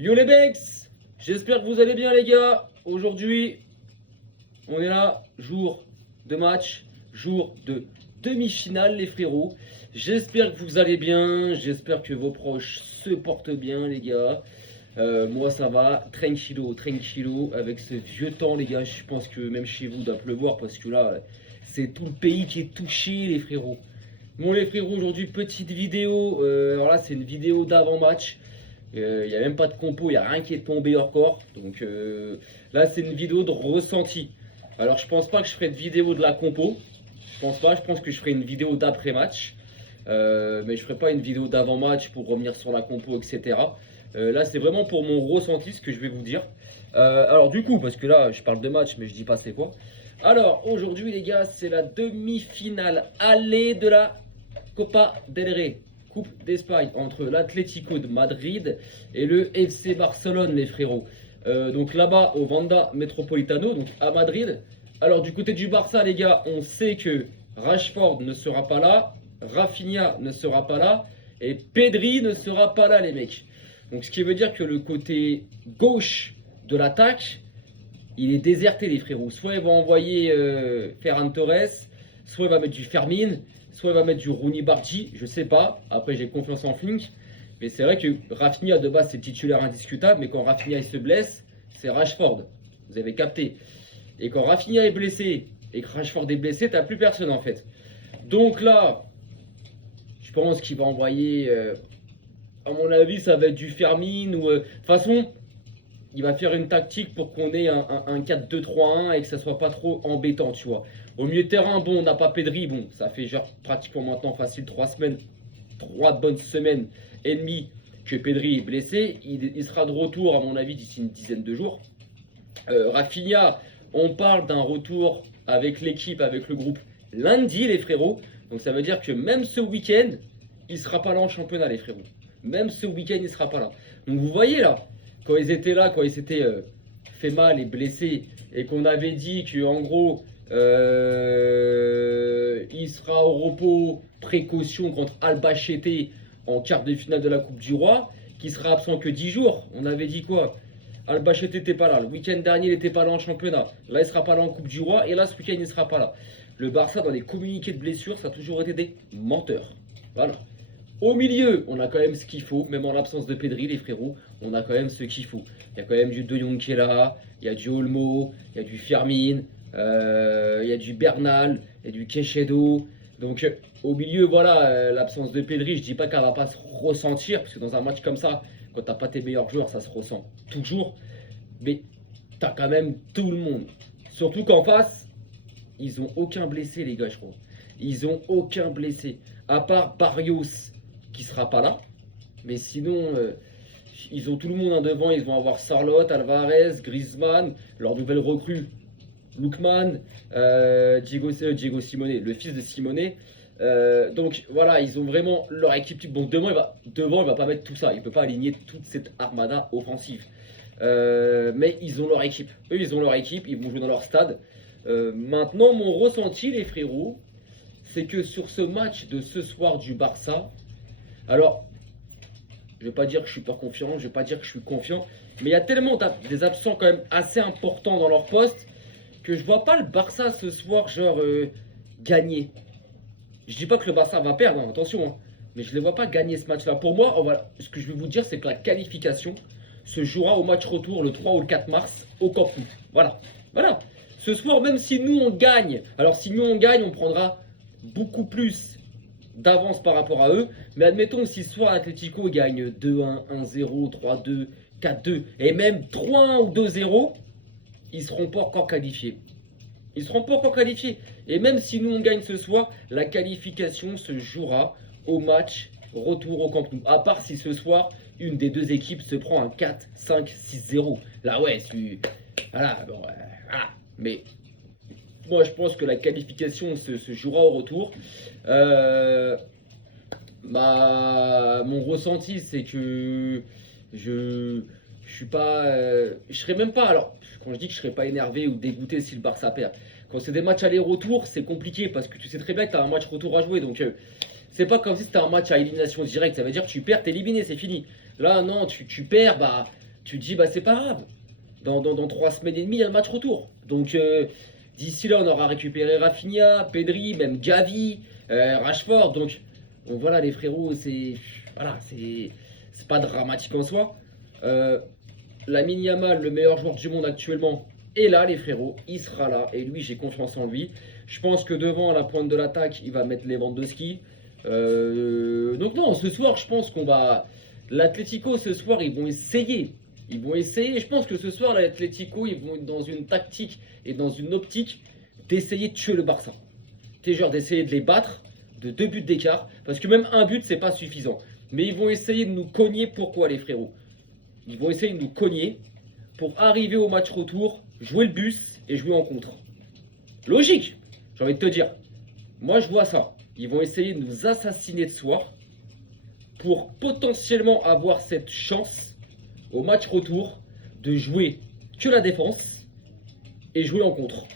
Yo les Banks, j'espère que vous allez bien les gars. Aujourd'hui, on est là, jour de match, jour de demi-finale les frérots. J'espère que vous allez bien, j'espère que vos proches se portent bien les gars. Moi ça va, tranquillo, tranquillo, avec ce vieux temps les gars. Je pense que même chez vous il doit pleuvoir parce que là, c'est tout le pays qui est touché les frérots. Bon les frérots, aujourd'hui petite vidéo, alors là c'est une vidéo d'avant-match. Il n'y a même pas de compo, il n'y a rien qui est tombé hors corps. Donc là, c'est une vidéo de ressenti. Alors, je pense pas que je ferai de vidéo de la compo. Je pense pas, je pense que je ferai une vidéo d'après-match. Mais je ferai pas une vidéo d'avant-match pour revenir sur la compo, etc. Là, c'est vraiment pour mon ressenti, ce que je vais vous dire. Alors, du coup, parce que là, je parle de match, mais je dis pas c'est quoi. Alors, aujourd'hui, les gars, c'est la demi-finale aller de la Copa del Rey. Coupe d'Espagne entre l'Atlético de Madrid et le FC Barcelone les frérots. Donc là-bas au Wanda Metropolitano, donc à Madrid. Alors du côté du Barça les gars, on sait que Rashford ne sera pas là, Rafinha ne sera pas là et Pedri ne sera pas là les mecs. Donc ce qui veut dire que le côté gauche de l'attaque, il est déserté les frérots. Soit il va envoyer Ferran Torres, soit il va mettre du Fermin, soit il va mettre du Rooney Bardi, je sais pas. Après j'ai confiance en Flink. Mais c'est vrai que Rafinha de base c'est titulaire indiscutable, mais quand Rafinha il se blesse, c'est Rashford. Vous avez capté. Et quand Rafinha est blessé et que Rashford est blessé, t'as plus personne en fait. Donc là, je pense qu'il va envoyer, à mon avis, ça va être du Fermin ou de toute façon, il va faire une tactique pour qu'on ait un 4-2-3-1 et que ça soit pas trop embêtant, tu vois. Au milieu de terrain, bon, on n'a pas Pedri, bon, ça fait genre pratiquement maintenant facile 3 semaines, 3 bonnes semaines et demie que Pedri est blessé. Il sera de retour, à mon avis, d'ici une dizaine de jours. Rafinha, on parle d'un retour avec l'équipe, avec le groupe lundi, les frérots. Donc ça veut dire que même ce week-end, il sera pas là en championnat, les frérots. Même ce week-end, il sera pas là. Donc vous voyez là, quand ils étaient là, quand ils s'étaient fait mal et blessés, et qu'on avait dit que en gros, il sera au repos, précaution contre Albacete en quart de finale de la Coupe du Roi, qui sera absent que 10 jours. On avait dit quoi? Albacete n'était pas là. Le week-end dernier, il n'était pas là en championnat. Là, il ne sera pas là en Coupe du Roi. Et là, ce week-end, il ne sera pas là. Le Barça, dans les communiqués de blessure, ça a toujours été des menteurs. Voilà. Au milieu, on a quand même ce qu'il faut, même en l'absence de Pedri, les frérots, on a quand même ce qu'il faut. Il y a quand même du De Jong qui est là, il y a du Olmo, il y a du Fermin, il y a du Bernal, il y a du Queijedo. Donc au milieu, voilà, l'absence de Pedri, je dis pas qu'elle va pas se ressentir, parce que dans un match comme ça, quand t'as pas tes meilleurs joueurs, ça se ressent toujours. Mais t'as quand même tout le monde. Surtout qu'en face, ils ont aucun blessé, les gars, je crois. Ils ont aucun blessé. À part Barrios, qui sera pas là. Mais sinon, ils ont tout le monde en devant. Ils vont avoir Sarlotte, Alvarez, Griezmann, leur nouvelle recrue, Lookman, Diego Simone, le fils de Simone. Donc voilà, ils ont vraiment leur équipe type. Bon, devant, il va pas mettre tout ça. Il peut pas aligner toute cette armada offensive. Mais ils ont leur équipe. Eux, ils ont leur équipe. Ils vont jouer dans leur stade. Maintenant, mon ressenti, les frérots, c'est que sur ce match de ce soir du Barça, alors, je vais pas dire que je suis pas confiant, je vais pas dire que je suis confiant, mais il y a tellement des absents quand même assez importants dans leur poste que je vois pas le Barça ce soir, genre, gagner. Je dis pas que le Barça va perdre, hein, attention, hein, mais je ne les vois pas gagner ce match-là. Pour moi, voilà, ce que je vais vous dire, c'est que la qualification se jouera au match retour le 3 ou le 4 mars au Camp Nou. Voilà, voilà. Ce soir, même si nous on gagne, alors si nous on gagne, on prendra beaucoup plus d'avance par rapport à eux. Mais admettons que si soit Atlético gagne 2-1, 1-0, 3-2, 4-2 et même 3-1 ou 2-0, ils seront pas encore qualifiés. Ils seront pas encore qualifiés. Et même si nous on gagne ce soir, la qualification se jouera au match retour au Camp Nou. À part si ce soir, une des deux équipes se prend un 4, 5, 6-0. Là ouais, voilà, bon, voilà. Mais moi je pense que la qualification se jouera au retour. Mon ressenti c'est que je suis pas, je serais même pas, alors quand je dis que je serais pas énervé ou dégoûté si le Barça perd, quand c'est des matchs aller-retour c'est compliqué parce que tu sais très bien que tu as un match retour à jouer, donc c'est pas comme si c'était un match à élimination directe, ça veut dire que tu perds, t'es éliminé, c'est fini. Là non, tu perds, bah tu te dis, bah c'est pas grave. Dans 3 semaines et demie, il y a le match retour. Donc d'ici là, on aura récupéré Rafinha, Pedri, même Gavi, Rashford. Donc voilà, les frérots, c'est pas dramatique en soi. Lamine Yamal, le meilleur joueur du monde actuellement, est là, les frérots. Il sera là. Et lui, j'ai confiance en lui. Je pense que devant, à la pointe de l'attaque, il va mettre Lewandowski. Donc non, ce soir, je pense qu'on va... L'Atlético, ce soir, ils vont essayer. Ils vont essayer. Je pense que ce soir, l'Atlético, ils vont être dans une tactique et dans une optique d'essayer de tuer le Barça. C'est genre d'essayer de les battre de 2 buts d'écart. Parce que même un but, c'est pas suffisant. Mais ils vont essayer de nous cogner. Pourquoi, les frérots? Ils vont essayer de nous cogner pour arriver au match retour, jouer le bus et jouer en contre. Logique, j'ai envie de te dire. Moi, je vois ça. Ils vont essayer de nous assassiner ce soir pour potentiellement avoir cette chance au match retour de jouer que la défense et jouer en contre.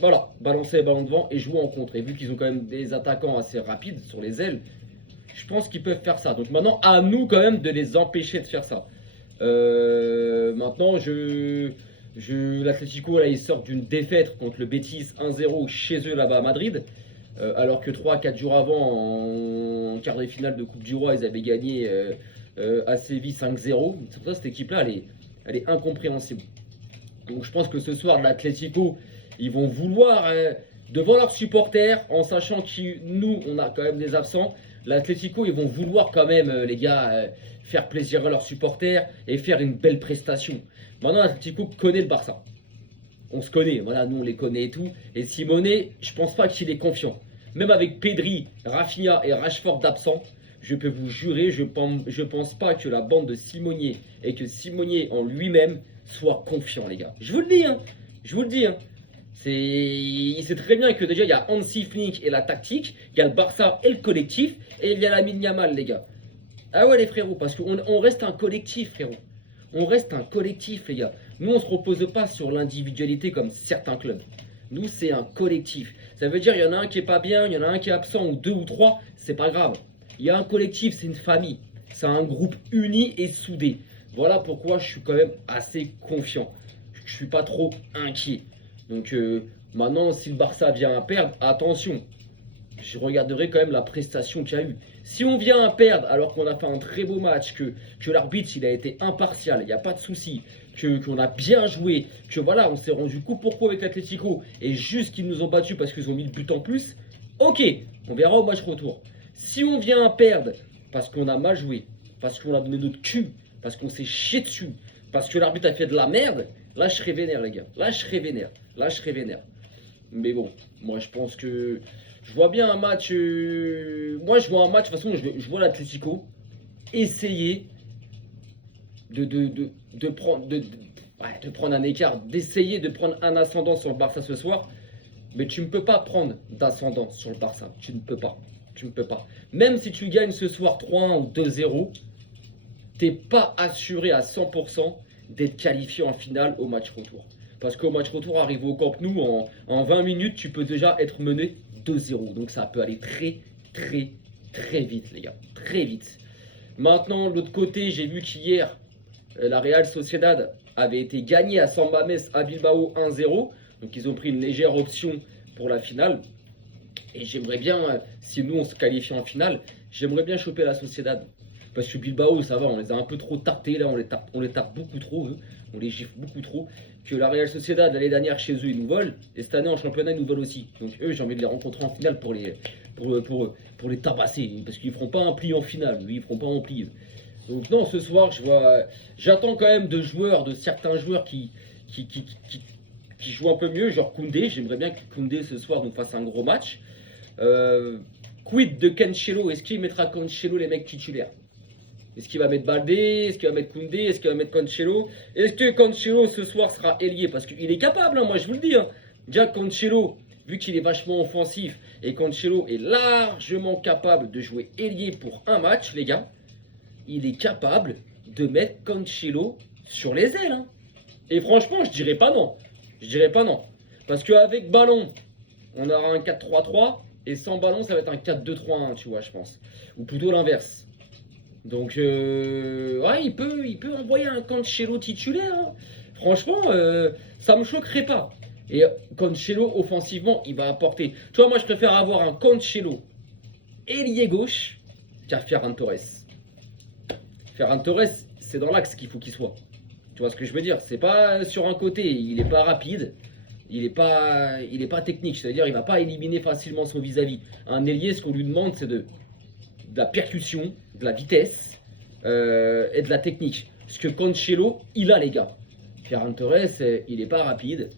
Voilà, balancer les ballons devant et jouer en contre. Et vu qu'ils ont quand même des attaquants assez rapides sur les ailes, je pense qu'ils peuvent faire ça. Donc maintenant, à nous quand même de les empêcher de faire ça. Maintenant, l'Atlético, là, ils sortent d'une défaite contre le Betis 1-0 chez eux là-bas à Madrid. Alors que 3-4 jours avant, en quart de finale de Coupe du Roi, ils avaient gagné à Séville 5-0. C'est pour ça cette équipe-là, elle est incompréhensible. Donc je pense que ce soir, l'Atlético, ils vont vouloir, devant leurs supporters, en sachant que nous, on a quand même des absents, l'Atlético, ils vont vouloir quand même, les gars, faire plaisir à leurs supporters et faire une belle prestation. Maintenant, l'Atlético connaît le Barça. On se connaît, voilà, nous on les connaît et tout. Et Simone, je pense pas qu'il est confiant. Même avec Pedri, Rafinha et Rashford d'absents, je peux vous jurer, je pense pas que la bande de Simonier et que Simonier en lui-même soit confiant, les gars. Je vous le dis, hein. Je vous le dis, hein. Il sait très bien que déjà il y a Hansi Flick et la tactique, il y a le Barça et le collectif, et il y a Lamine Yamal, les gars. Ah ouais, les frérots, parce qu'on reste un collectif, frérot. On reste un collectif, les gars. Nous, on ne se repose pas sur l'individualité comme certains clubs. Nous, c'est un collectif. Ça veut dire il y en a un qui est pas bien, il y en a un qui est absent, ou 2 ou 3, c'est pas grave. Il y a un collectif, c'est une famille. C'est un groupe uni et soudé. Voilà pourquoi je suis quand même assez confiant. Je suis pas trop inquiet. Donc maintenant, si le Barça vient à perdre, attention. Je regarderai quand même la prestation qu'il y a eu. Si on vient à perdre alors qu'on a fait un très beau match, que l'arbitre il a été impartial, il n'y a pas de souci, qu'on a bien joué, que voilà, on s'est rendu coup pour coup avec l'Atlético et juste qu'ils nous ont battus parce qu'ils ont mis le but en plus, ok, on verra au match retour. Si on vient à perdre parce qu'on a mal joué, parce qu'on a donné notre cul, parce qu'on s'est chié dessus, parce que l'arbitre a fait de la merde, là je serais vénère, les gars. Là je serais vénère. Là je serais vénère. Mais bon, moi je pense que je vois bien un match. Moi, je vois un match. De toute façon, je vois l'Atlético essayer de prendre un écart, d'essayer de prendre un ascendant sur le Barça ce soir. Mais tu ne peux pas prendre d'ascendant sur le Barça. Tu ne peux pas. Tu ne peux pas. Même si tu gagnes ce soir 3-1 ou 2-0, tu n'es pas assuré à 100% d'être qualifié en finale au match retour. Parce qu'au match retour, arrivé au Camp Nou, en 20 minutes, tu peux déjà être mené 2-0. Donc ça peut aller très très très vite, les gars. Très vite. Maintenant, de l'autre côté, j'ai vu qu'hier, la Real Sociedad avait été gagnée à San Mamés à Bilbao 1-0. Donc ils ont pris une légère option pour la finale. Et j'aimerais bien, si nous on se qualifie en finale, j'aimerais bien choper la Sociedad. Parce que Bilbao, ça va, on les a un peu trop tartés là, on les tape beaucoup trop, eux. On les gifle beaucoup trop. Que la Real Sociedad, l'année dernière chez eux, ils nous volent. Et cette année en championnat, ils nous volent aussi. Donc eux, j'ai envie de les rencontrer en finale pour les tabasser. Parce qu'ils ne feront pas un pli en finale. Ils ne feront pas un pli. Donc non, ce soir, j'attends quand même de certains joueurs qui jouent un peu mieux. Genre Koundé, j'aimerais bien que Koundé ce soir nous fasse un gros match. Quid de Cancelo? Est-ce qu'il mettra Cancelo les mecs titulaires? Est-ce qu'il va mettre Baldé? Est-ce qu'il va mettre Koundé? Est-ce qu'il va mettre Cancelo? Est-ce que Cancelo ce soir sera ailier? Parce qu'il est capable, hein, moi je vous le dis. Hein. Déjà Cancelo, vu qu'il est vachement offensif, et Cancelo est largement capable de jouer ailier pour un match, les gars, il est capable de mettre Cancelo sur les ailes. Hein. Et franchement, je dirais pas non. Je dirais pas non. Parce qu'avec ballon, on aura un 4-3-3, et sans ballon, ça va être un 4-2-3-1, tu vois, je pense. Ou plutôt l'inverse. Donc, ouais, il peut envoyer un Cancelo titulaire, hein. Franchement, ça me choquerait pas. Et Cancelo, offensivement, il va apporter. Tu vois, moi, je préfère avoir un Cancelo ailier gauche qu'un Ferran Torres. Ferran Torres, c'est dans l'axe qu'il faut qu'il soit. Tu vois ce que je veux dire? C'est pas sur un côté, il est pas rapide, il est pas technique. C'est-à-dire, il va pas éliminer facilement son vis-à-vis. Un ailier, ce qu'on lui demande, c'est de la percussion, de la vitesse et de la technique. Ce que Cancelo, il a, les gars. Ferran Torres, il n'est pas rapide.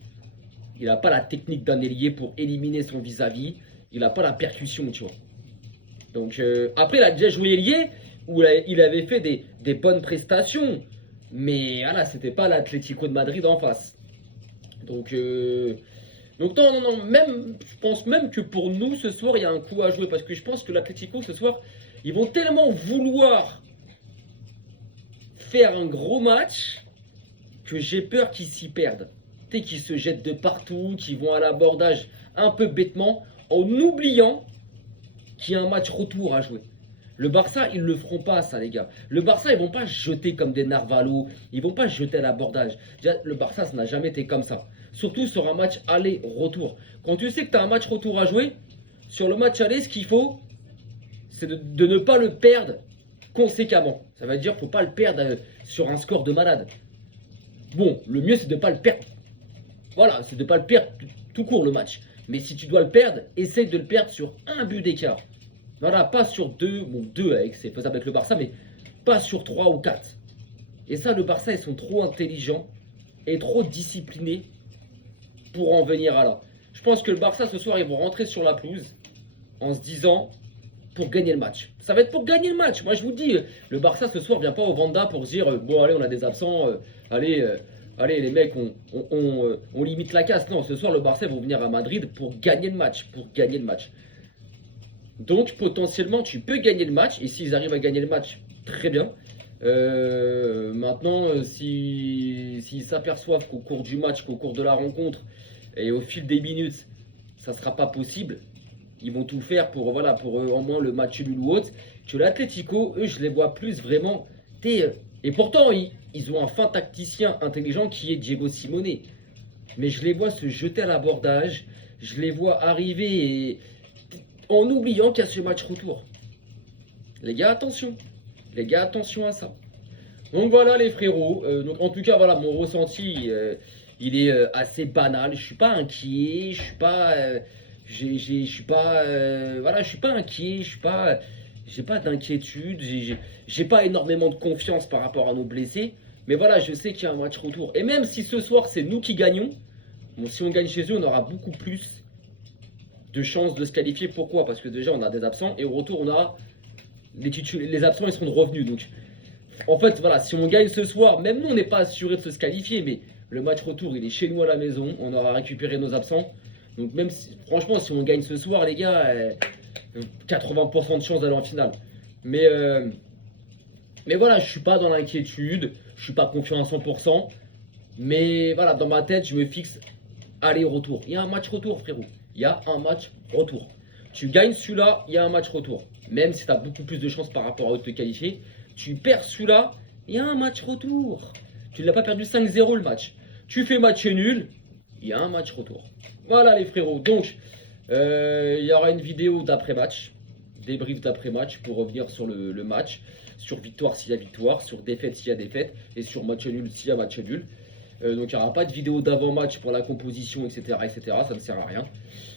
Il n'a pas la technique d'un ailier pour éliminer son vis-à-vis. Il n'a pas la percussion, tu vois. Donc, après, il a déjà joué ailier où il avait fait des bonnes prestations. Mais voilà, c'était pas l'Atlético de Madrid en face. Donc, non, même, je pense même que pour nous, ce soir, il y a un coup à jouer. Parce que je pense que l'Atlético, ce soir, ils vont tellement vouloir faire un gros match que j'ai peur qu'ils s'y perdent. Tu sais, qu'ils se jettent de partout, qu'ils vont à l'abordage un peu bêtement, en oubliant qu'il y a un match retour à jouer. Le Barça, ils le feront pas, ça, les gars. Le Barça, ils vont pas jeter comme des narvalos. Ils vont pas jeter à l'abordage. Le Barça, ça n'a jamais été comme ça. Surtout sur un match aller-retour. Quand tu sais que tu as un match retour à jouer, sur le match aller, ce qu'il faut, c'est de ne pas le perdre conséquemment. Ça veut dire qu'il ne faut pas le perdre sur un score de malade. Bon, le mieux, c'est de ne pas le perdre. Voilà, c'est de ne pas le perdre tout court, le match. Mais si tu dois le perdre, essaye de le perdre sur un but d'écart. Voilà, pas sur deux. Bon, deux, c'est faisable avec le Barça, mais pas sur 3 ou 4. Et ça, le Barça, ils sont trop intelligents et trop disciplinés pour en venir à là. Je pense que le Barça, ce soir, ils vont rentrer sur la pelouse en se disant, pour gagner le match. Ça va être pour gagner le match. Moi, je vous dis, le Barça, ce soir, vient pas au Vanda pour se dire, bon, allez, on a des absents, allez, les mecs, on limite la casse. Non, ce soir, le Barça vont venir à Madrid pour gagner le match. Pour gagner le match. Donc, potentiellement, tu peux gagner le match. Et s'ils arrivent à gagner le match, très bien. Maintenant, s'ils s'aperçoivent qu'au cours du match, qu'au cours de la rencontre, et au fil des minutes, ça ne sera pas possible, ils vont tout faire pour, voilà, pour au moins le match nul ou autre. Que l'Atlético, eux, je les vois plus vraiment. Et pourtant, ils ont un fin tacticien intelligent qui est Diego Simeone. Mais je les vois se jeter à l'abordage. Je les vois arriver en oubliant qu'il y a ce match retour. Les gars, attention. Les gars, attention à ça. Donc voilà les frérots. Donc en tout cas, voilà, mon ressenti, il est assez banal. Je suis pas inquiet. Je suis pas... je suis pas voilà, je suis pas inquiet, j'ai pas d'inquiétude, j'ai pas énormément de confiance par rapport à nos blessés, mais voilà, je sais qu'il y a un match retour. Et même si ce soir c'est nous qui gagnons, bon, si on gagne chez eux, on aura beaucoup plus de chances de se qualifier. Pourquoi? Parce que déjà on a des absents et au retour on a les absents, ils seront de revenus. Donc en fait voilà, si on gagne ce soir, même nous on n'est pas assuré de se qualifier, mais le match retour il est chez nous à la maison, on aura récupéré nos absents. Donc même si, franchement, si on gagne ce soir, les gars, 80% de chance d'aller en finale. Mais voilà, je suis pas dans l'inquiétude, je suis pas confiant à 100%. Mais voilà, dans ma tête, je me fixe aller-retour. Il y a un match retour, frérot. Il y a un match retour. Tu gagnes celui-là, il y a un match retour. Même si tu as beaucoup plus de chances par rapport à eux de te qualifier, tu perds celui-là, il y a un match retour. Tu ne l'as pas perdu 5-0 le match. Tu fais match nul, il y a un match retour. Voilà les frérots, donc il y aura une vidéo d'après-match, débrief d'après-match pour revenir sur le match, sur victoire s'il y a victoire, sur défaite s'il y a défaite, et sur match nul s'il y a match nul. Donc il n'y aura pas de vidéo d'avant-match pour la composition, etc., ça ne sert à rien.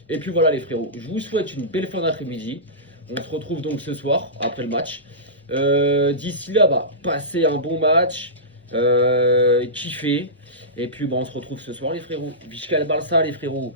Et puis voilà les frérots, je vous souhaite une belle fin d'après-midi, on se retrouve donc ce soir, après le match. D'ici là, passez un bon match, kiffez. Et puis on se retrouve ce soir les frérots. Visca le Barça les frérots.